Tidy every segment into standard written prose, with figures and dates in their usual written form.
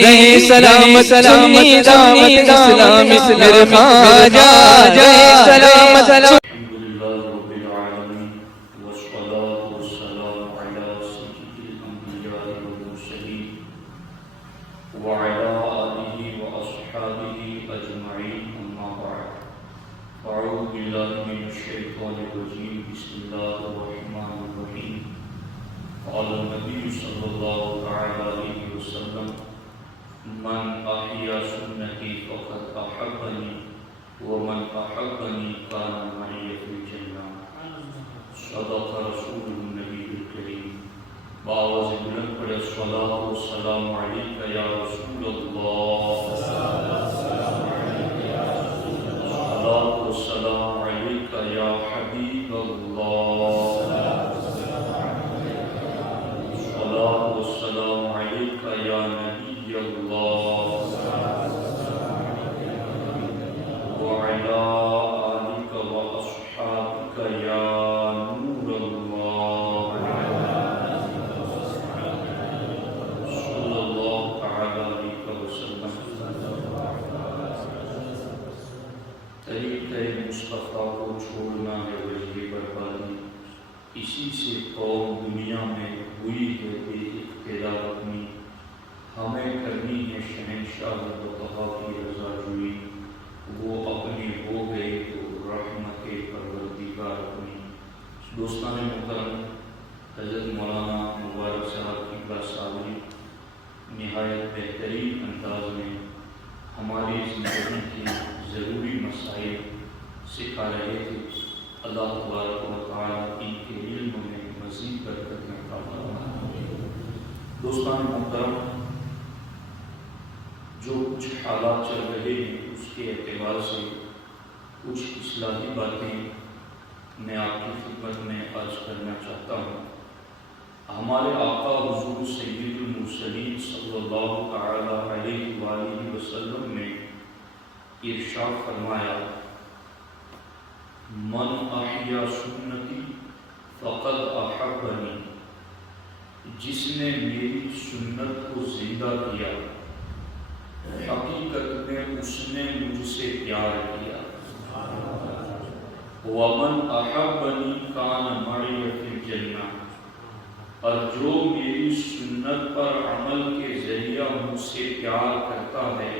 رہے سلامت سنی دعوت اسلام میرے خواجہ رہے سلامت الحمد للہ رب العالمین والصلاة والسلام علی سید الانبیاء والمرسلین وعلی آلہ واصحابہ اجمعین اما بعد اعوذ باللہ من الشیطان الرجیم بسم اللہ الرحمن الرحیم قال النبی صلی اللہ علیہ وسلم من احیا سنتی فقد احبنی ومن احبنی کان معی فی الجنہ صدق رسول النبی الکریم بآواز بلند پڑھے الصلاۃ والسلام علیک یا رسول اللہ الصلاۃ والسلام علیک یا حبیب اللہ الصلاۃ والسلام علیک یا نبی اللہ وعلى آلك وأصحابك يا نور الله صلى الله تعالى عليك وسلم طریقہ مصطفیٰ کو چھوڑنا ہے وجہ بربادی اسی سے قوم دنیا میں ہوئی ہے بے اختیار اپنی ہمیں کرنی ہے شہنشاہ بطحا کی رضا جوئی وہ اپنی ہو گئے تو رحمت پروردگار اپنی دوستان محترم حضرت مولانا مبارک صاحب قبلہ صابری نہایت بہترین انداز میں ہماری زندگی کی ضروری مسائل سکھا رہے تھے اللہ تبارک و تعالی ان کے علم میں مزید برکت عطا فرمائے دوستان محترم جو کچھ حالات چل رہے ہیں اس کے اعتبار سے کچھ اصلاحی باتیں میں آپ کی خدمت میں عرض کرنا چاہتا ہوں ہمارے آقا حضور سید المرسلین صلی اللہ تعالی علیہ وآلہ وسلم نے ارشاد فرمایا من احیا سنتی فقد احبنی جس نے میری سنت کو زندہ کیا حقیقت میں اس نے مجھ سے پیار کیا وَمَنْ أَحَبَّنِي كَانَ مَعِيَ فِي الْجَنَّةِ اور جو میری سنت پر عمل کے ذریعہ مجھ سے پیار کرتا ہے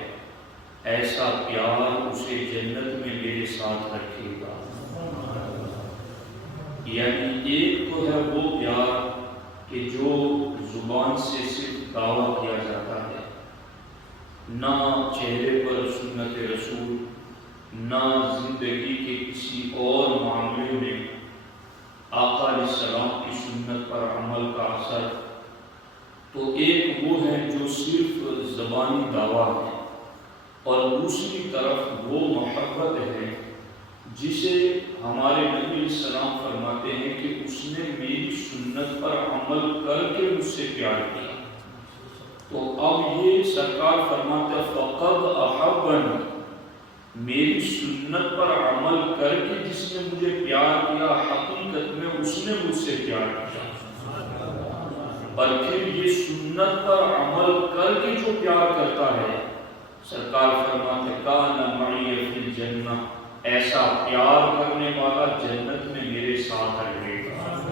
ایسا پیار اسے جنت میں میرے ساتھ رکھے گا یعنی ایک تو ہے وہ پیار کہ جو زبان سے صرف دعویٰ کیا جاتا ہے نہ چہرے پر سنت رسول نہ زندگی کے کسی اور معاملے میں آقا علیہ السلام کی سنت پر عمل کا اثر تو ایک وہ ہے جو صرف زبانی دعویٰ ہے اور دوسری طرف وہ محبت ہے جسے ہمارے نبی علیہ السلام فرماتے ہیں کہ اس نے میری سنت پر عمل کر کے مجھ سے پیار کیا تو اب یہ سرکار فرماتے فقد احبنی میری سنت پر عمل کر کے جس نے مجھے پیار کیا حقیقت میں اس نے مجھ سے پیار کیا بلکہ یہ سنت پر عمل کر کے جو پیار کرتا ہے سرکار فرماتے کان معی فی الجنہ ایسا پیار کرنے والا جنت میں میرے ساتھ رہے گا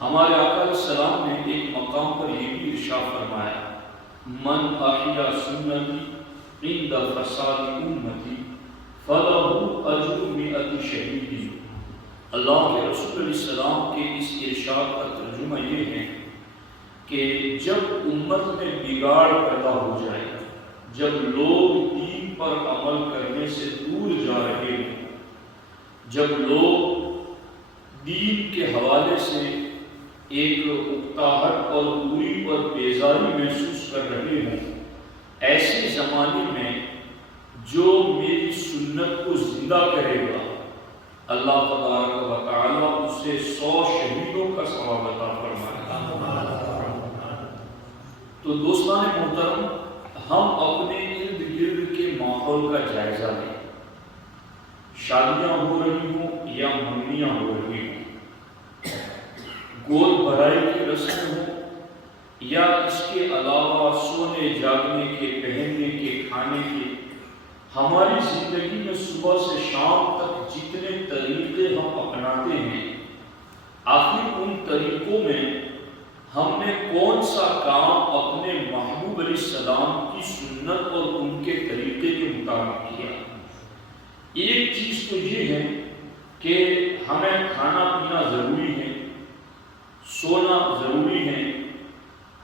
ہمارے آقا علیہ السلام نے ایک مقام پر یہ بھی ارشاد فرمایا من احیا سنتی عند فساد امتی فلہ اجر مئۃ شہید اللہ کے رسول علیہ السلام کے اس ارشاد کا ترجمہ یہ ہے کہ جب امت میں بگاڑ پیدا ہو جائے جب لوگ دین پر عمل کرنے سے دور جا رہے ہیں جب لوگ دین کے حوالے سے ایک اکتاہٹ اور دوری اور بیزاری محسوس کر رہے ہوں ایسے زمانے میں جو میری سنت کو زندہ کرے گا اللہ تبارک و تعالی اسے 100 شہیدوں کا ثواب عطا فرمائے گا تو دوستان محترم ہم اپنے ارد گرد کے ماحول کا جائزہ لیں شادیاں ہو رہی ہوں یا منگنیاں ہو رہی ہوں گود بھرائی کی رسم ہو یا اس کے علاوہ سونے جاگنے کے، پہننے کے، کھانے کے، ہماری زندگی میں صبح سے شام تک جتنے طریقے ہم اپناتے ہیں، آخر ان طریقوں میں ہم نے کون سا کام اپنے محبوب علیہ السلام کی سنت اور ان کے طریقے کے مطابق کیا؟ ایک چیز تو یہ ہے کہ ہمیں کھانا پینا ضروری ہے، سونا ضروری ہے،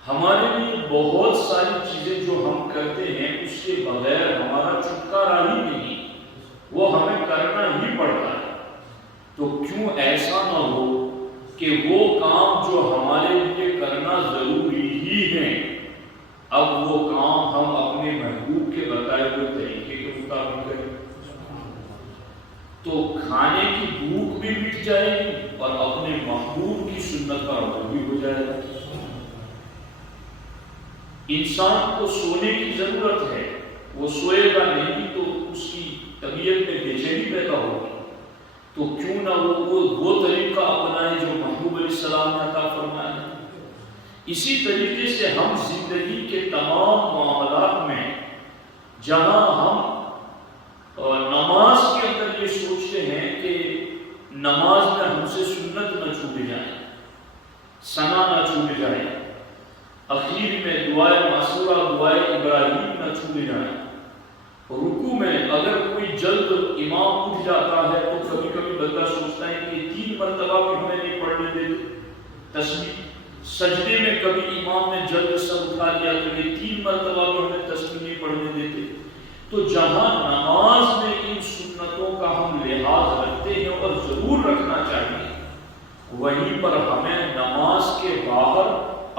ہمارے لیے بہت ساری چیزیں جو ہم کرتے ہیں اس کے بغیر ہمارا چھٹکارا ہی نہیں، وہ ہمیں کرنا ہی پڑتا ہے۔ تو کیوں ایسا نہ ہو کہ وہ کام جو ہمارے لیے کرنا ضروری ہی ہے، اب وہ کام ہم اپنے محبوب کے بتائے ہوئے طریقے کے مطابق کریں، تو کھانے کی بھوک بھی مٹ جائے گی اور اپنے محبوب کی سنت پر عمل بھی ہو جائے گا۔ انسان کو سونے کی ضرورت ہے، وہ سوئے گا نہیں تو اس کی طبیعت میں بے چینی پیدا ہوگی، تو کیوں نہ وہ طریقہ اپنائے جو محبوب علیہ السلام نے عطا فرمایا ہے۔ اسی طریقے سے ہم زندگی کے تمام معاملات میں جہاں ہم نماز کے اندر یہ سوچتے ہیں کہ نماز میں ہم سے سنت نہ چھوٹ جائے، ثنا نہ چھوٹ جائے، اخیر میں دعائے معصورہ دعائے ابراہیم نہ چھوٹ جائے، رکوع میں اگر کوئی جلد امام اٹھ جاتا ہے تو کبھی کبھی بندہ سوچتا ہے کہ 3 مرتبہ بھی ہمیں نہیں پڑھنے دیتے تسبیح، سجدے میں کبھی امام نے جلد سر اٹھا لیا تو یہ 3 مرتبہ بھی ہمیں تسبیح نہیں پڑھنے دیتے۔ تو جہاں نماز میں ان سنتوں کا ہم لحاظ رکھتے ہیں اور ضرور رکھنا چاہیے، وہیں پر ہمیں نماز کے باہر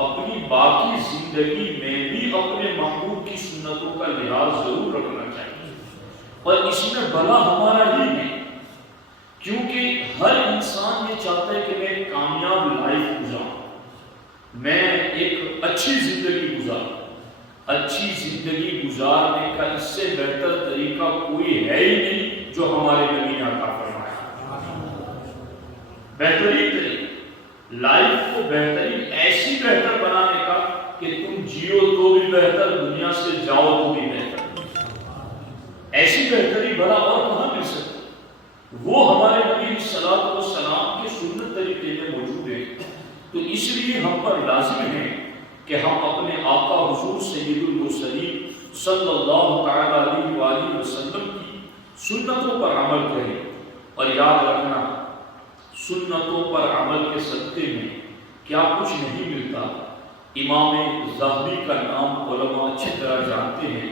اپنی باقی زندگی میں بھی اپنے محبوب کی سنتوں کا لحاظ ضرور رکھنا چاہیے، اور اس میں بھلا ہمارا ہی ہے، کیونکہ ہر انسان یہ چاہتا ہے کہ میں ایک کامیاب لائف گزاروں، میں ایک اچھی زندگی گزاروں۔ اچھی زندگی گزارنے کا اس سے بہتر طریقہ کوئی ہے ہی نہیں جو ہمارے نبی نے عطا فرمایا۔ بہترین طریقہ لائف کو بہترین ایسی بہتر بنانے کا کہ تم جیو تو بھی بہتر، دنیا سے جاؤ تو بھی بہتر، ایسی بہتری بڑا اور کہاں مل سکتی؟ وہ ہمارے نبی صلی اللہ علیہ وسلم کے سنت طریقے میں موجود ہے۔ تو اس لیے ہم پر لازم ہے کہ ہم اپنے آقا حضور سید المرسلین صلی اللہ تعالی علیہ وآلہ وسلم کی سنتوں پر عمل کریں، اور یاد رکھنا سنتوں پر عمل کے صدقے میں کیا کچھ نہیں ملتا۔ امام ذہبی کا نام علماء اچھی طرح جانتے ہیں،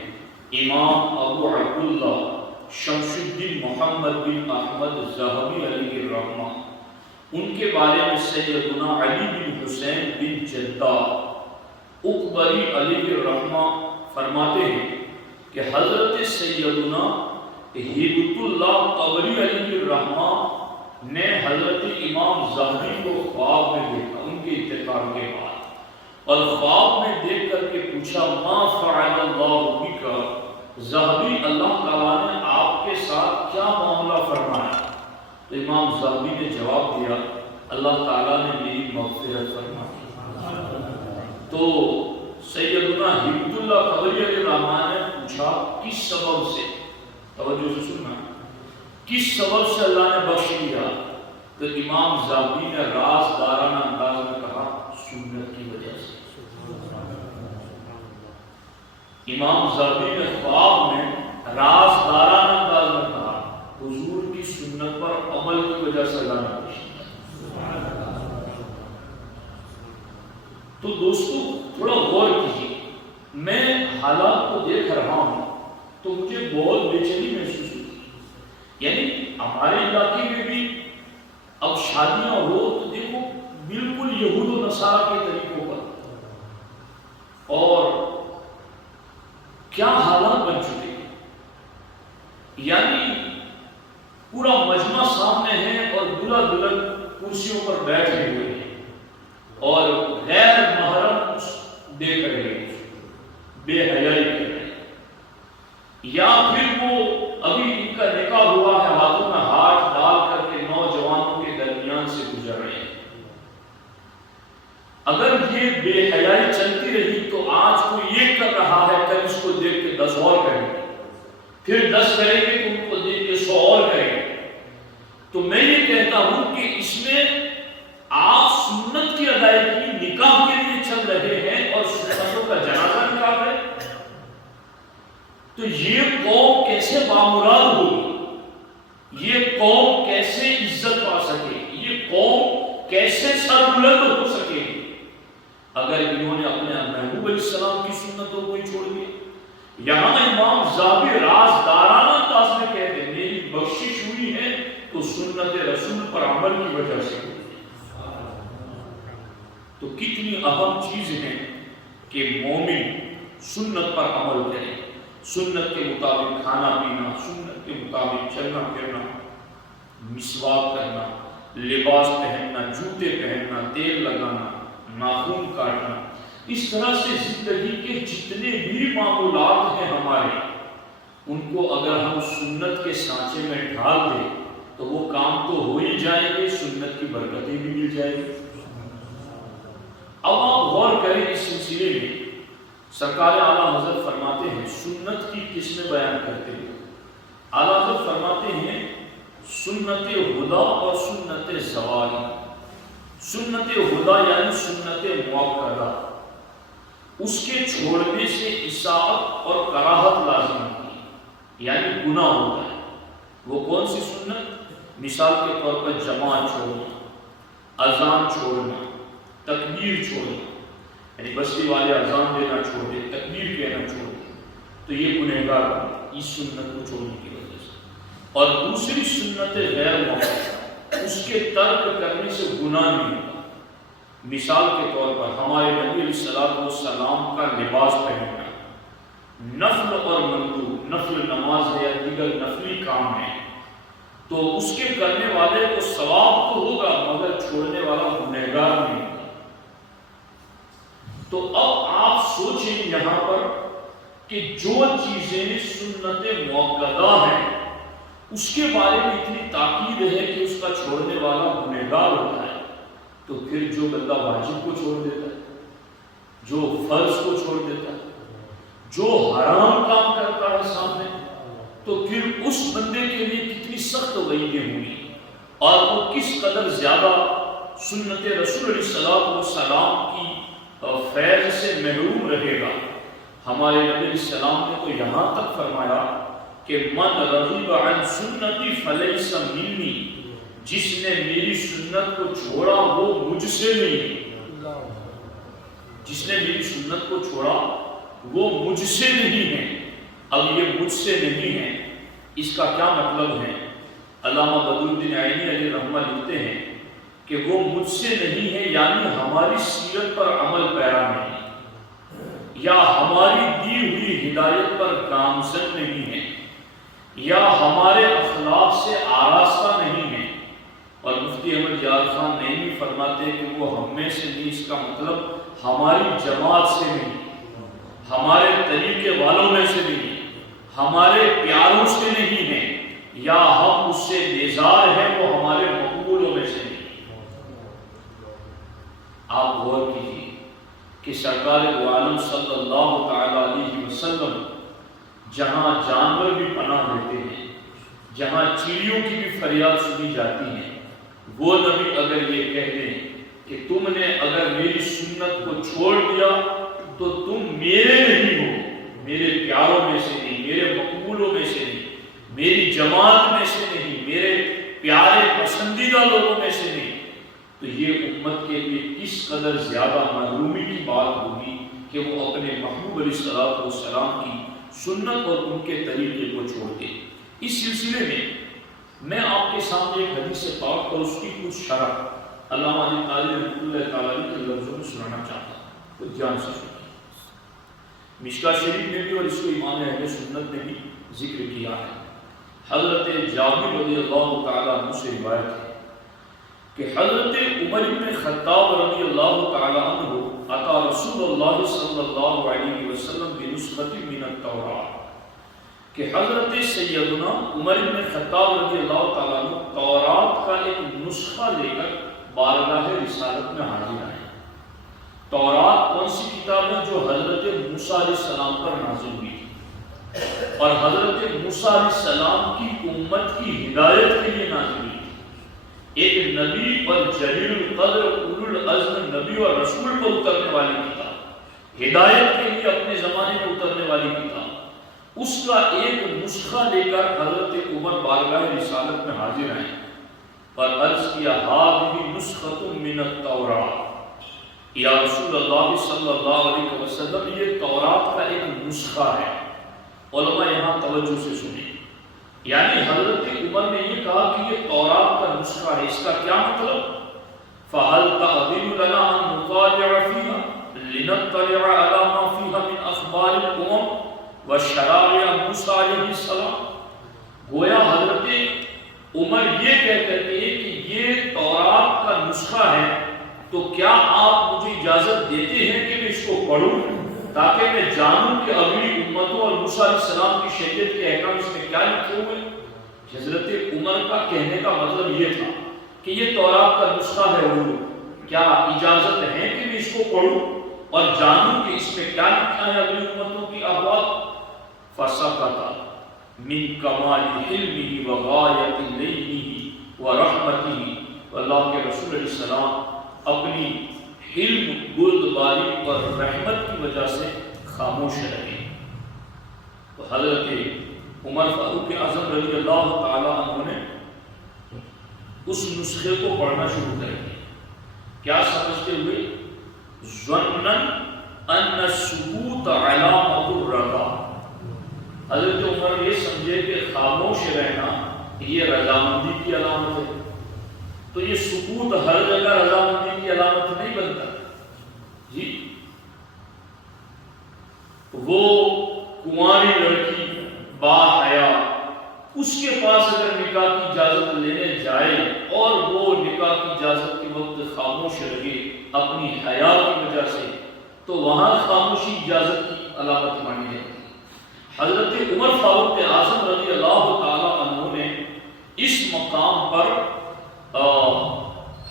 امام ابو عبداللہ شمس الدین محمد بن احمد ذہبی علیہ الرحمہ، ان کے بارے میں سیدنا علی بن حسین بن جدہ اکبری علیہ الرحمہ فرماتے ہیں کہ حضرت سیدنا ہبت اللہ قبری علیہ الرحمہ نے حضرت امام ذہبی کو خواب میں دیکھا ان کے انتقال کے بعد، اور خواب میں دیکھ کر کے پوچھا ما فعل اللہ بک، ذہبی اللہ تعالیٰ نے آپ کے ساتھ کیا معاملہ فرمایا؟ تو امام ذہبی نے جواب دیا اللہ تعالیٰ نے میری مغفرت فرمائی۔ تو سیدنا ہبت اللہ قبری علیہ الرحمہ نے پوچھا کس سبب سے، توجہ سے سننا، کس سبب سے اللہ نے بخش دیا؟ تو امام ذہبی نے رازدارانہ انداز میں کہا سنت کی وجہ سے۔ امام ذہبی نے خواب میں رازدارانہ انداز میں کہا حضور کی سنت پر عمل کی وجہ سے اللہ نے بخش دیا۔ تو دوستو تھوڑا غور کیجیے، میں حالات کو دیکھ رہا ہوں تو مجھے بہت بے چینی محسوس ہوتی ہے، یعنی ہمارے علاقے میں بھی اب شادیاں ہو تو دیکھو بالکل یہود و نصارہ کے طریقوں پر، اور کیا حالات بن چکے ہیں، یعنی پورا مجمع سامنے ہے اور دلہا دلہن کرسیوں پر بیٹھے ہوئے ہیں اور غیر محرم دیکھ رہے ہیں، بے حیائی کر رہے ہیں، یا پھر وہ ابھی ان کا نکاح ہوا ہے ہاتھوں میں ہاتھ ڈال کر کے نوجوانوں کے درمیان سے گزر رہے ہیں۔ اگر یہ بے حیائی چلتی پھر 10 کریں گے تو ان کو دیکھ کے 100 اور کریں گے. تو میں یہ کہتا ہوں کہ اس میں آپ سنت کی ادائیگی نکاح کے لیے چل رہے ہیں اور سنتوں کا جنازہ نکال رہے ہیں. تو یہ قوم کیسے بامراد ہوگی؟ یہ قوم کیسے عزت پا سکے؟ یہ قوم کیسے سربلند ہو سکے اگر انہوں نے اپنے محبوب علیہ السلام کی سنتوں کو ہی چھوڑ دیا؟ یہاں امام زاوی رازدارانہ انداز میں کہتے ہیں میری بخشش ہوئی ہے تو سنت رسول پر عمل کی وجہ سے. تو کتنی اہم چیز ہے کہ مومن سنت پر عمل کرے، سنت کے مطابق کھانا پینا، سنت کے مطابق چلنا پھرنا، مسواک کرنا، لباس پہننا، جوتے پہننا، تیل لگانا، ناخن کاٹنا. اس طرح سے زندگی کے جتنے بھی معمولات ہیں ہمارے، ان کو اگر ہم سنت کے سانچے میں ڈھال دیں تو وہ کام تو ہو ہی جائیں گے، سنت کی برکتیں بھی مل جائیں گی. اب آپ غور کریں اس سلسلے میں سرکار اعلیٰ حضرت فرماتے ہیں سنت کی قسمیں بیان کرتے ہیں. اعلیٰ حضرت فرماتے ہیں سنت ہدا اور سنت زوالی. سنت ہدا یعنی سنت موقدہ، اس کے چھوڑنے سے اساءت اور کراہت لازم ہوتی یعنی گناہ ہوتا ہے. وہ کون سی سنت؟ مثال کے طور پر جماعت چھوڑنا، اذان چھوڑنا، تکبیر چھوڑنا، یعنی بستی والے اذان دینا چھوڑ دے، تکبیر کہنا چھوڑ دے تو یہ گنہگار ہے اس سنت کو چھوڑنے کی وجہ سے. اور دوسری سنت غیر موقع، اس کے ترک کرنے سے گناہ نہیں ہوتا. مثال کے طور پر ہمارے نبی علیہ الصلوۃ والسلام کا لباس پہننا، نفل اور مندوب، نفل نماز ہے یا دیگر نفلی کام ہے تو اس کے کرنے والے کو ثواب تو ہوگا مگر چھوڑنے والا گنہگار نہیں ہوگا. تو اب آپ سوچیں یہاں پر کہ جو چیزیں سنت موقدہ ہیں اس کے بارے میں اتنی تاکید ہے کہ اس کا چھوڑنے والا گنہگار ہوتا ہے، تو پھر جو بندہ واجب کو چھوڑ دیتا ہے، جو فرض کو چھوڑ دیتا ہے، جو حرام کام کرتا ہے سامنے، تو پھر اس بندے کے لیے کتنی سخت وعیدیں ہوں گی اور وہ کس قدر زیادہ سنت رسول علیہ الصلوۃ والسلام کی فیض سے محروم رہے گا. ہمارے نبی علیہ السلام نے تو یہاں تک فرمایا کہ من رغب عن سنتی فلیس منی، جس نے میری سنت کو چھوڑا وہ مجھ سے نہیں. جس نے میری سنت کو چھوڑا وہ مجھ سے نہیں ہے. اب یہ مجھ سے نہیں ہے اس کا کیا مطلب ہے؟ علامہ بدر الدین عینی علیہ رحمہ لکھتے ہیں کہ وہ مجھ سے نہیں ہے یعنی ہماری سیرت پر عمل پیرا نہیں، یا ہماری دی ہوئی ہدایت پر گامزن نہیں ہے، یا ہمارے اخلاق سے آراستہ نہیں ہے. اور مفتی احمد یار خان نعیمی فرماتے ہیں کہ وہ ہم میں سے نہیں، اس کا مطلب ہماری جماعت سے نہیں، ہمارے طریقے والوں میں سے نہیں، ہمارے پیاروں سے نہیں ہے، یا ہم اس سے بیزار ہیں وہ ہمارے مقبولوں میں سے نہیں. آپ غور کیجیے کہ سرکار دو عالم صلی اللہ تعالی علیہ وسلم جہاں جانور بھی پناہ لیتے ہیں، جہاں چڑیوں کی بھی فریاد سنی جاتی ہے، وہ نبی اگر یہ کہہ دیں کہ تم نے اگر میری سنت کو چھوڑ دیا تو تم میرے نہیں ہو، میرے پیاروں میں سے نہیں، میرے مقبولوں میں سے نہیں، میری جماعت میں سے نہیں، میرے پیارے پسندیدہ لوگوں میں سے نہیں، تو یہ امت کے لیے کس قدر زیادہ محرومی کی بات ہوگی کہ وہ اپنے محبوب علیہ الصلوۃ والسلام کی سنت اور ان کے طریقے کو چھوڑ دے. اس سلسلے میں آپ کے سامنے ایک حدیث پاک اور اس کی کچھ شرح علامہ علی قاری رحمۃ اللہ تعالی کے لفظوں میں سنانا چاہتا ہوں، کچھ دھیان سے سنیے. مشکاہ شریف میں بھی اور اس کو امام اہل سنت نے بھی ذکر کیا ہے. حضرت جابر رضی اللہ تعالیٰ عنہ سے روایت ہے کہ حضرت عمر بن خطاب رضی اللہ تعالیٰ عنہ عطا رسول اللہ صلی اللہ علیہ وسلم بنسخۃ من التوراۃ، کہ حضرت سیدنا عمر بن خطاب رضی اللہ تعالیٰ عنہ تورات کا ایک نسخہ لے کر بارگاہ رسالت میں حاضر آئے. تورات کون سی کتاب ہے؟ جو حضرت موسیٰ علیہ السلام پر نازل ہوئی تھی. اور حضرت موسیٰ علیہ السلام کی امت کی ہدایت کے لیے نازل ہوئی تھی۔ ایک نبی اور جلیل القدر اولو العزم نبی اور رسول پر اترنے والی کتاب، ہدایت کے لیے اپنے زمانے میں اترنے والی کتاب، اس کا ایک نسخہ لے کر حضرت عمر بارگاہ رسالت میں حاضر آئے اور عرض کیا ہذہ نسخۃ من التوراۃ، یا رسول اللہ صلی اللہ علیہ وسلم یہ تورات کا ایک نسخہ ہے۔ علماء یہاں توجہ سے سنیں، یعنی حضرت عمر نے یہ کہا کہ یہ تورات کا نسخہ ہے، اس کا کیا مطلب؟ فَهَلْ تَأْذِنُ لَنَا أَن نُطَالِعَ فِيهَا لِنَطَّلِعَ عَلَى مَا فِيهَا مِنْ أَخْبَارِ الْأُمَمِ وَشَرَائِعِ مُوسَىٰ علیہ السلام۔ گویا حضرت عمر یہ کہہ کر کے کہ یہ تورات کا نسخہ ہے، تو کیا آپ مجھے اجازت دیتے ہیں کہ میں اس کو پڑھوں تاکہ میں جانوں کہ اگلی امتوں اور موسیٰ علیہ السلام کی شریعت کے احکام اس میں کیا لکھے ہوئے؟ حضرت عمر کا کہنے کا مطلب یہ تھا کہ یہ تورات کا نسخہ ہے حضور، کیا اجازت ہے کہ میں اس کو پڑھوں اور جانوں کہ اس میں کیا لکھا ہے اگلی امتوں کی احوال؟ فَسَقَطَ مِن کَمَالِ عِلْمِهِ وَغَایَةِ لَیْلِهِ وَرَحْمَتِهِ، اللہ کے رسول علیہ السلام اپنی علم، بردباری اور رحمت کی وجہ سے خاموش رہے۔ تو حضرت عمر فاروق اعظم رضی اللہ تعالی عنہ نے اس نسخے کو پڑھنا شروع کر دیا، کیا سمجھتے ہوئے؟ ظنًا ان السکوت علامۃ الرضا، حضرت عمر یہ سمجھے کہ خاموش رہنا یہ رضامندی کی علامت ہے، تو یہ سکوت ہر جگہ رضامندی کی علامت نہیں بنتا جی۔ وہ کنواری لڑکی با حیا، اس کے پاس اگر نکاح کی اجازت لینے جائے اور وہ نکاح کی اجازت کے وقت خاموش رہے اپنی حیا کی وجہ سے، تو وہاں خاموشی اجازت کی علامت مانی جاتی ہے۔ حضرت عمر فاروق اعظم رضی اللہ تعالی عنہ نے اس مقام پر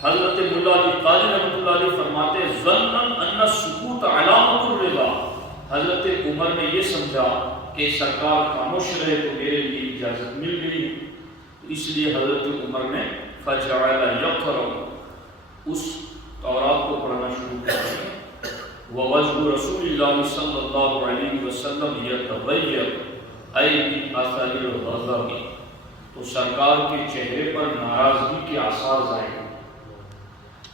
حضرت ملا علی قاری رحمۃ اللہ علیہ فرماتے ہیں ظنًا ان السکوت علامۃ الرضا، حضرت عمر نے یہ سمجھا کہ سرکار خاموش رہے تو میرے لیے اجازت مل گئی، اس لیے حضرت عمر نے فجعل یقرأ اس تورات کو پڑھنا شروع کر دیا۔ ووجه رسول اللہ صلی اللہ علیہ وسلم یتغیر ای من اثر الغضب، تو سرکار کے چہرے پر ناراضگی کے آثار ظاہر ہوئے۔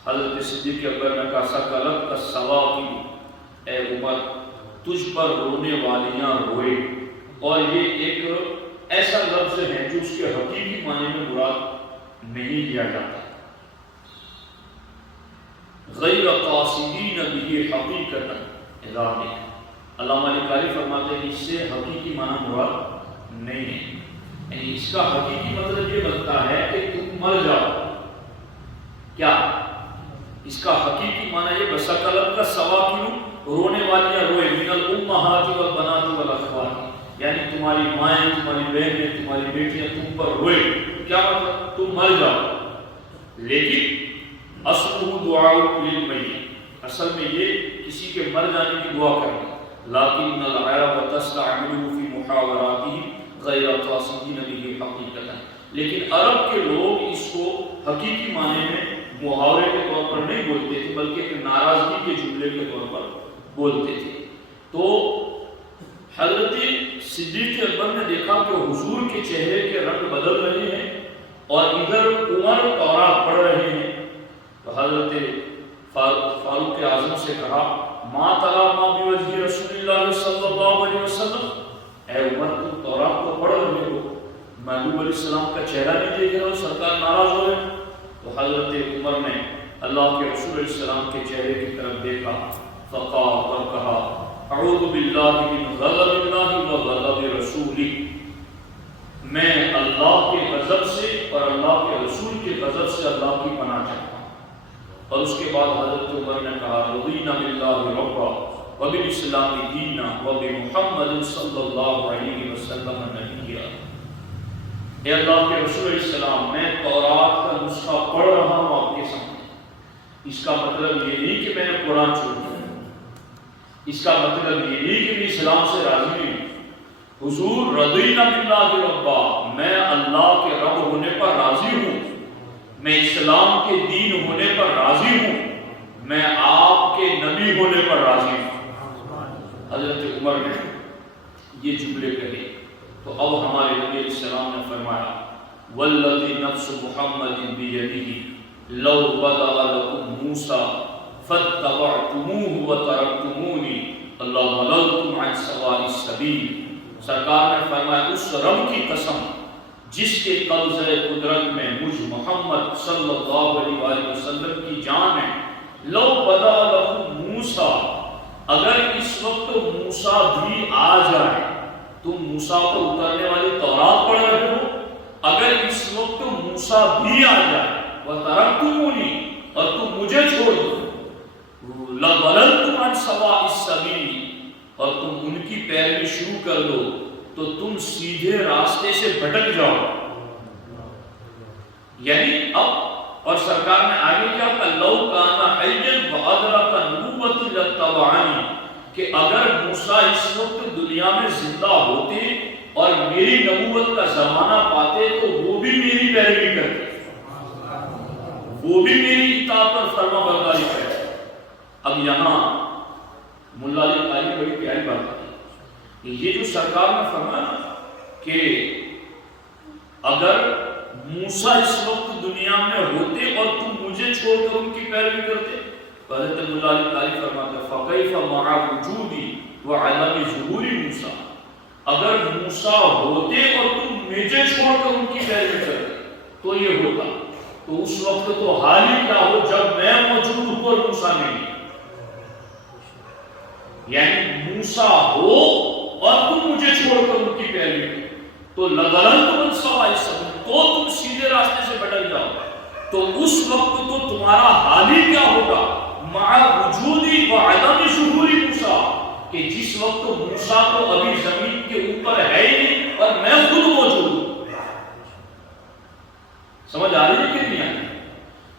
حضرت صدیق اکبر نے کہا سکلت السواقی، اے عمر تجھ پر رونے والیاں روئے، اور یہ ایک ایسا لفظ ہے جو اس کے حقیقی معنی میں مراد نہیں لیا جاتا، غیر قاصدین به حقیقتا ذالک، علامہ علی قاری فرماتے ہیں اس سے حقیقی معنی مراد نہیں ہے، یعنی اس کا حقیقی مطلب یہ بنتا ہے کہ تم مر جاؤ، کیا اس کا حقیقی معنی یہ بسکلت کا سواقین، رونے والیاں روئے، من الامہات والبنات والاخوات، یعنی تمہاری مائیں، تمہاری بہنیں، تمہاری بیٹیاں تم پر روئے، کیا مطلب تم مر جاؤ، لیکن اصلہ دعاء للمیت، اصل میں یہ کسی کے مر جانے کی دعا کرنا، لیکن العرب تستعمله فی محاوراتهم غیر قاصدین به حقیقتا، لیکن عرب کے لوگ اس کو حقیقی معنی میں محاورے کے طور پر نہیں بولتے تھے بلکہ ایک ناراضگی کے جملے کے طور پر بولتے تھے۔ تو حضرت صدیق اکبر نے دیکھا کہ حضور کے چہرے کے رنگ بدل رہے ہیں اور ادھر عمر تورات پڑھ رہے ہیں، تو حضرت فاروق اعظم سے کہا ما ترى ما بوجه رسول اللہ صلی اللہ علیہ وسلم، اے عمر تم تورات کو پڑھ رہے ہو، محبوب علیہ السلام کا چہرہ نہیں دیکھ رہے ہو، سرکار ناراض ہو رہے ہیں؟ تو حضرت عمر نے اللہ کے رسول علیہ السلام کے چہرے کی طرف دیکھا، فقال اور کہا اعوذ باللہ من غضب اللہ و غضب رسولہ، میں اللہ کے غضب سے اور اللہ کے رسول کے غضب سے اللہ کی پناہ چاہتا ہوں۔ اور اس کے بعد حضرت عمر نے کہا رضینا باللہ ربا وبالاسلام دینا وبمحمد صلی اللہ علیہ وسلم نبیا، اے اللہ کے رسول علیہ السلام میں تورات کا نسخہ پڑھ رہا ہوں آپ کے سامنے، اس کا مطلب یہ نہیں کہ میں نے قرآن چھوڑ دیا، اس کا مطلب یہ نہیں کہ میں اسلام سے راضی نہیں ہوں، حضور رضینا باللہ ربا، میں اللہ کے رب ہونے پر راضی ہوں، میں اسلام کے دین ہونے پر راضی ہوں، میں آپ کے نبی ہونے پر راضی ہوں۔ حضرت عمر نے یہ جملے کہے تو اب ہمارے نبی علیہ السلام نے فرمایا والذی نفس محمد بیدہ لو بدأ لکم موسیٰ فاتبعتموہ وترکتمونی لضللتم عن سواء السبیل۔ سرکار نے فرمایا اس رب کی قسم جس کے قبضۂ قدرت میں مجھ محمد صلی اللہ علیہ وآلہ وسلم کی جان ہے، لو بدأ لکم موسیٰ، اگر اس وقت موسیٰ بھی آ جائے، تم موسیٰ پر اترنے والی تورات پڑھ رہے ہو، اگر اس وقت موسیٰ بھی آ جائے وَتَرَكْتُمُونِي، اور تم مجھے چھوڑ دو، لَضَلَلْتُمْ عَنْ سَوَاءِ السَّبِيلِ، اور تم ان کی پیروی شروع کر دو تو تم سیدھے راستے سے بھٹک جاؤ۔ یعنی اب، اور سرکار نے آگے کیا کہا لو کانا حیًّا وَأَدْرَكَ النُّبُوَّةَ لَاتَّبَعَنِی، کہ اگر موسیٰ اس وقت دنیا میں زندہ ہوتے اور میری نبوت کا زمانہ پاتے تو وہ بھی میری پیروی کرتے، وہ بھی میری اطاعت اور فرما برداری کرتے۔ اب یہاں ملا علی قاری بڑی پیاری بات ہے، یہ جو سرکار نے فرمایا کہ اگر موسیٰ اس وقت دنیا میں ہوتے اور تم مجھے چھوڑ کر ان کی پیروی کرتے، حضرت ملا علی قاری فرماتے فَكَيْفَ مَعَ وُجُودِي وَعَدَمِ ظُهُورِ مُوسَىٰ، اگر موسیٰ ہوتے اور تم مجھے چھوڑ کر ان کی پیروی کرتے تو یہ ہوتا، تو اس وقت تو حال ہی کیا ہو جب میں موجود ہوں اور موسیٰ نہیں، یعنی موسیٰ ہو اور تم مجھے چھوڑ کر ان کی پیروی کرتے تو لَضَلَلْتُمْ عَنْ سَوَاءِ السَّبِيلِ، تو تم سیدھے راستے سے بھٹک جاؤ، تو اس وقت تو تمہارا حال ہی کیا ہوگا مع وجودی وعدم ظہور موسیٰ، کہ جس وقت موسیٰ تو ابھی زمین کے اوپر ہے ہی نہیں اور میں خود موجود ہوں۔ سمجھ آ رہی ہے کہ نہیں آ رہی؟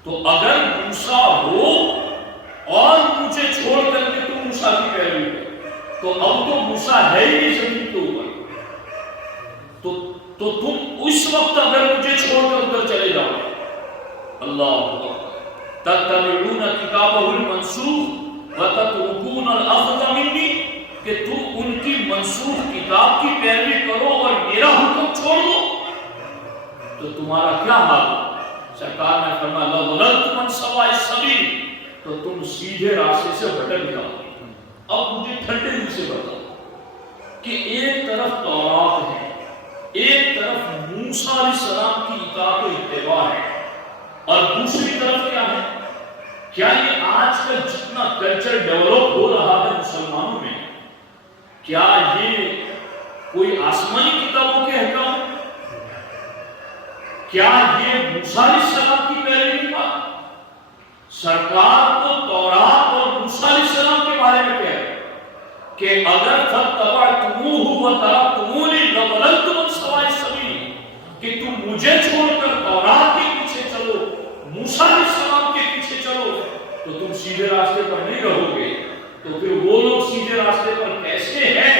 تو اگر موسیٰ ہو اور مجھے چھوڑ کر کے تم موسیٰ کی پیروی کرو تو اب تو موسیٰ ہے ہی نہیں زمین کے اوپر، تو تم اس وقت اگر مجھے چھوڑ کر ادھر چلے جاؤ، اللہ اکبر، تتبعون کتابہ المنسوخ وتترکون الاخذ منی، کہ تم ان کی منسوخ کتاب کی پیروی کرو اور میرا حکم چھوڑ دو تو تمہارا کیا حال ہو؟ سرکار نے فرمایا لَضَلَلْتُمْ عَنْ سَوَاءِ السَّبِيلِ، تو تم سیدھے راستے سے بھٹک جاؤ۔ اب مجھے ٹھنڈے دل سے بتاؤ کہ ایک طرف تورات ہے، ایک طرف موسیٰ علیہ السلام کی اطاعت و اتباع ہے، اور دوسری طرف کیا ہے؟ کیا یہ آج کل جتنا کلچر ڈیولپ ہو رہا ہے مسلمانوں میں، کیا یہ کوئی آسمانی کتابوں کے احکام؟ کیا یہ موسیٰ علیہ السلام کی پیروی کی بات؟ سرکار کو تورات اور موسیٰ علیہ السلام کے بارے میں کہہ ہے کہ اگر فَاتَّبَعْتُمُوهُ وَتَرَكْتُمُونِي لَضَلَلْتُمْ عَنْ سَوَاءِ السَّبِيلِ، کہ تم مجھے چھوڑ کر تورات کے پیچھے چلو، موسیٰ علیہ السلام کے پیچھے چلو تو تم سیدھے راستے پر نہیں رہو گے۔ تو پھر وہ لوگ سیدھے راستے پر کیسے ہیں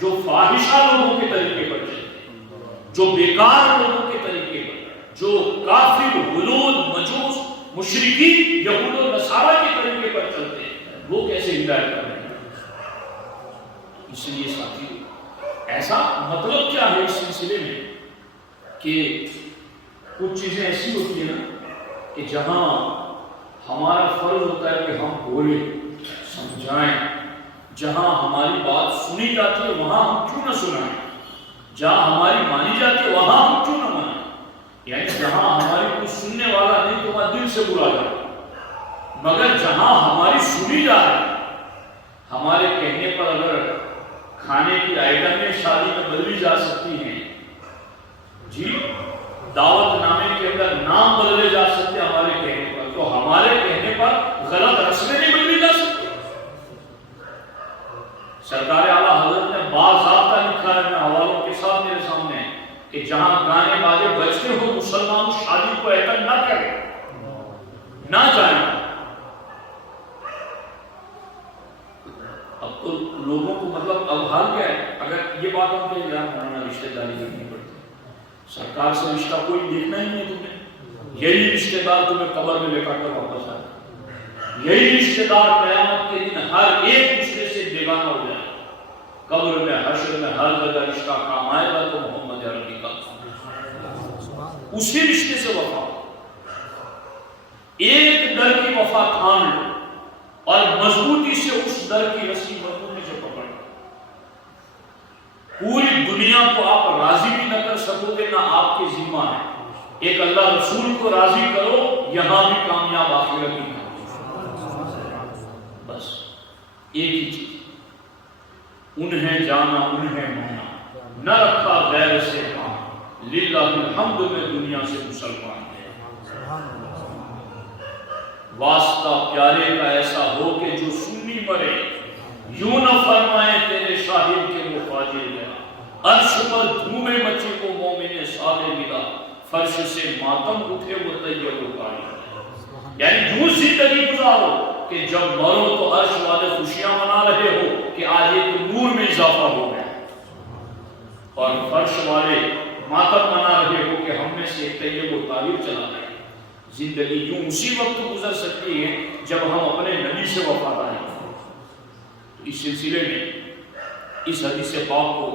جو فاحشہ لوگوں کے طریقے پر چلتے ہیں، جو بیکار لوگوں کے طریقے پر، جو کافر، غلول، مجوس، مشرکین، یہود و نصارہ کے طریقے پر چلتے ہیں، وہ کیسے ہدایت کریں؟ اس لیے ساتھی ایسا مطلب کیا ہے اس سلسلے میں کہ کچھ چیزیں ایسی ہوتی ہیں نا کہ جہاں ہمارا فرض ہوتا ہے کہ ہم بولیں، سمجھائیں، جہاں ہماری بات سنی جاتی ہے وہاں ہم کیوں نہ سنائیں، جہاں ہماری مانی جاتی ہے وہاں ہم کیوں نہ مانیں، یعنی جہاں ہماری کوئی سننے والا نہیں تو وہاں دل سے برا جائے، مگر جہاں ہماری سنی جا رہی، ہمارے کہنے پر اگر کھانے کی آئٹمیں شادی میں بدلی جا سکتی ہیں، جی دعوت نامے کے اندر نام بدلے جا سکتے ہیں ہمارے کہنے پر، تو ہمارے کہنے پر غلط رسمیں نہیں بدلی جا سکتی۔ سرکار اعلیٰ حضرت نے باضابطہ لکھا ہے، میں حوالوں کے ساتھ میرے سامنے ہے، کہ جہاں گانے باجے بجتے ہو مسلمان شادی کو اٹینڈ نہ کریں، نہ جائیں۔ اب تو لوگوں کو مطلب اب حال کیا ہے؟ اگر یہ بات ہم کہیں یار مولانا رشتہ داری کرنی پڑتی ہے، سرکار سے رشتہ کوئی دیکھنا ہی نہیں تمہیں، یہی رشتہ دار تمہیں قبر میں لے کر واپس آئے، یہی رشتہ دار قیامت کے دن ہر ایک دوسرے سے بیگانہ ہو جائے، قبر میں حشر میں ہر جگہ رشتہ کام آئے گا تو محمد عربی کا اسی رشتے سے وفا، ایک در کی وفا تھام لو اور مضبوطی سے اس در کی رسی مضبوطی سے پکڑ لو۔ پوری دنیا کو آپ راضی بھی نہ کر سکو گے، نہ آپ کے ذمہ ہے، ایک اللہ رسول کو راضی کرو، یہاں بھی کامیاب آخرت بھی کامیاب، بس ایک ہی چیز، انہیں جانا انہیں مانا، نہ رکھا غیر سے کام، للہ الحمد میں دنیا سے مسلمان ہے۔ واسطہ پیارے کا ایسا ہو کہ جو سنی مرے، یوں نہ فرمائے تیرے شاہد کے وہ فاجر گیا، عرش پر دھومے مچے کو مومن صالح ملا، فرش سے ماتم اٹھے وہ طیب و طاہر، یعنی یوں زندگی گزارو کہ جب مرو تو عرش والے خوشیاں منا رہے ہو کہ آج ایک نور میں اضافہ ہو گیا، اور فرش والے ماتم منا رہے ہو کہ ہم میں سے ایک طیب و طاہر چلا گیا۔ زندگی یوں اسی وقت گزر سکتی ہے جب ہم اپنے نبی سے وفادار ہیں۔ اس سلسلے میں اس حدیث پاک کو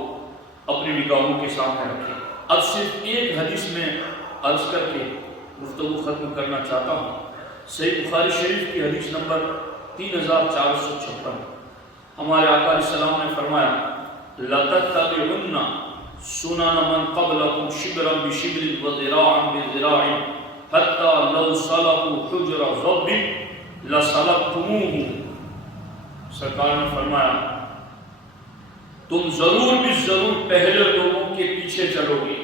اپنی نگاہوں کے سامنے رکھیں۔ اب صرف ایک حدیث میں عرض کر کے گفتگو ختم کرنا چاہتا ہوں۔ صحیح بخاری شریف کی حدیث نمبر 3456، ہمارے آقا علیہ السلام نے فرمایا لَتَتَّبِعُنَّ سُنَنَ مَنْ قَبْلَكُمْ شِبْرًا بِشِبْرٍ وَذِرَاعًا بِذِرَاعٍ حَتَّى لَوْ صَلَقُوا حُجْرَ ضَبٍّ لَصَلَقْتُمُوهُ۔ سرکار نے فرمایا تم ضرور بھی ضرور پہلے لوگوں کے پیچھے چلو گے،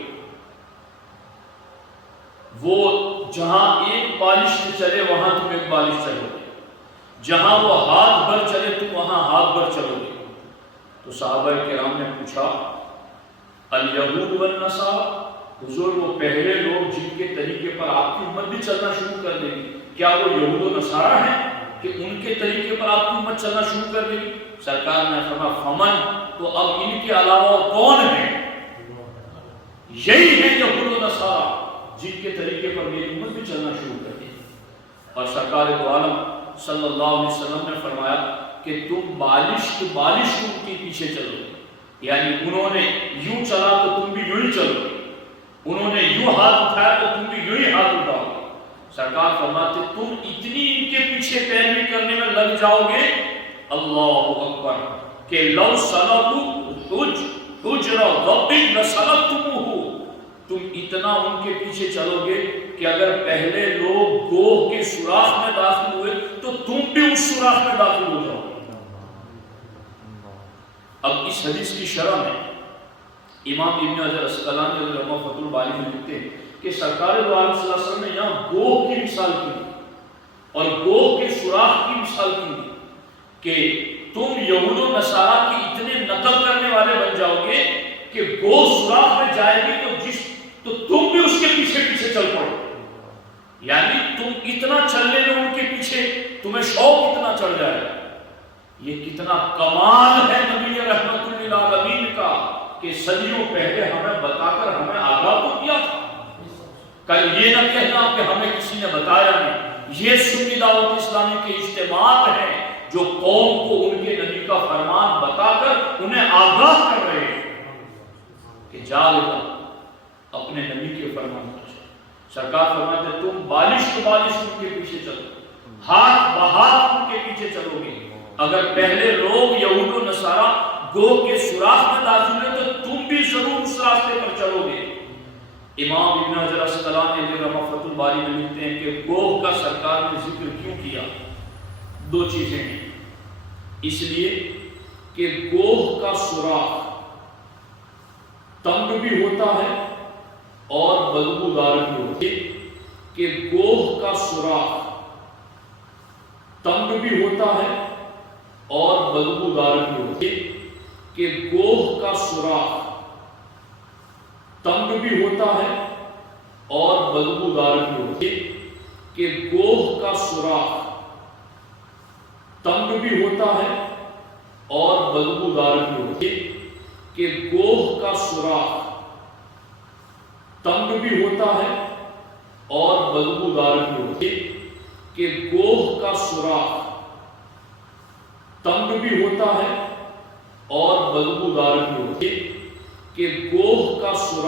وہ جہاں ایک بالش پہ چلے وہاں تم ایک بالش چلو گے، جہاں وہ ہاتھ بھر چلے تم وہاں ہاتھ بھر چلو گے۔ تو صحابہ کرام نے پوچھا الیہود والنصارى، حضور وہ پہلے لوگ جن کے طریقے پر آپ کی امت بھی چلنا شروع کر دے گی، کیا وہ یہود و نصارہ ہیں کہ ان کے طریقے پر آپ کی امت چلنا شروع کر دے گی؟ سرکار نے فرمایا فمن، تو اب ان کے علاوہ کون ہیں؟ یہی ہیں یہود و نصارہ جن کے طریقے پر میری امت بھی چلنا شروع کر دے گی۔ اور سرکار دو عالم صلی اللہ علیہ وسلم نے فرمایا کہ تم بالش ان کے پیچھے چلو، یعنی انہوں نے یوں چلا تو تم بھی یوں ہی چلو گے، انہوں نے یوں ہاتھ اٹھایا تو تم بھی یوں ہی ہاتھ اٹھاؤ گے۔ سرکار فرماتے تم اتنی ان کے پیچھے پیروی کرنے میں لگ جاؤ گے، اللہ اکبر، کہ لو سلکوا حجر ضب لسلکتموہ، تم اتنا ان کے پیچھے چلو گے کہ اگر پہلے لوگ گوہ کے سوراخ میں داخل ہوئے تو تم بھی اس سوراخ میں داخل ہو جاؤ گے۔ اب اس حدیث کی شرح میں امام ابن حجر عسقلانی رحمہ اللہ فتح الباری میں لکھتے ہیں کہ سرکار دو عالم صلی اللہ علیہ وسلم نے یہاں گوہ کی مثال کی اور گوہ کے سوراخ کی مثال کی کہ تم یہود و نصارہ کی اتنے نقل کرنے والے بن جاؤ گے کہ گوہ سوراخ میں جائے گی تو تم بھی اس کے پیچھے پیچھے چل پڑو، یعنی تم اتنا چلنے میں ان کے پیچھے تمہیں شوق اتنا چڑھ جائے گا۔ یہ کتنا کمال ہے نبی رحمت للعالمین کا کہ صدیوں پہلے ہمیں بتا کر ہمیں آگاہ تو کیا تھا۔ کل یہ نہ کہنا کہ ہمیں کسی نے بتایا نہیں، یہ سنی دعوت اسلامی کے اجتماعات ہیں جو قوم کو ان کے نبی کا فرمان بتا کر انہیں آگاہ کر رہے ہیں کہ جا لے اپنے نبی کے فرمان پر چلو۔ سرکار فرماتے تم بالش ان کے پیچھے چلو، ہاتھ بہاتھ ان کے پیچھے چلو گے۔ اگر پہلے لوگ یہود و نصارہ گوہ کے سوراخ میں داخل ہوئے تو تم بھی ضرور اس راستے پر چلو گے۔ امام ابن حجر عسقلانی رحمہ فتح الباری میں لکھتے ہیں کہ گوہ کا سرکار نے ذکر کیوں کیا؟ دو چیزیں ہیں، اس لیے کہ گوہ کا سوراخ تنگ بھی ہوتا ہے اور بدبودار بھی ہوتا ہے، کہ گوہ کا سوراخ تنگ بھی ہوتا ہے اور بدبودار بھی ہوتا ہے، کہ گوہ کا سوراخ تنگ بھی ہوتا ہے اور بدبودار بھی ہوتا ہے، کہ گوہ کا سوراخ تنگ بھی ہوتا ہے اور بدبودار بھی ہوتی ہے کہ گوہ کا سوراخ تنگ بھی ہوتا ہے اور بدبودار بھی ہوتی ہے کہ گوہ کا سوراخ تنگ بھی ہوتا ہے اور بدبودار بھی ہوتی ہے کہ گوہ کا سوراخ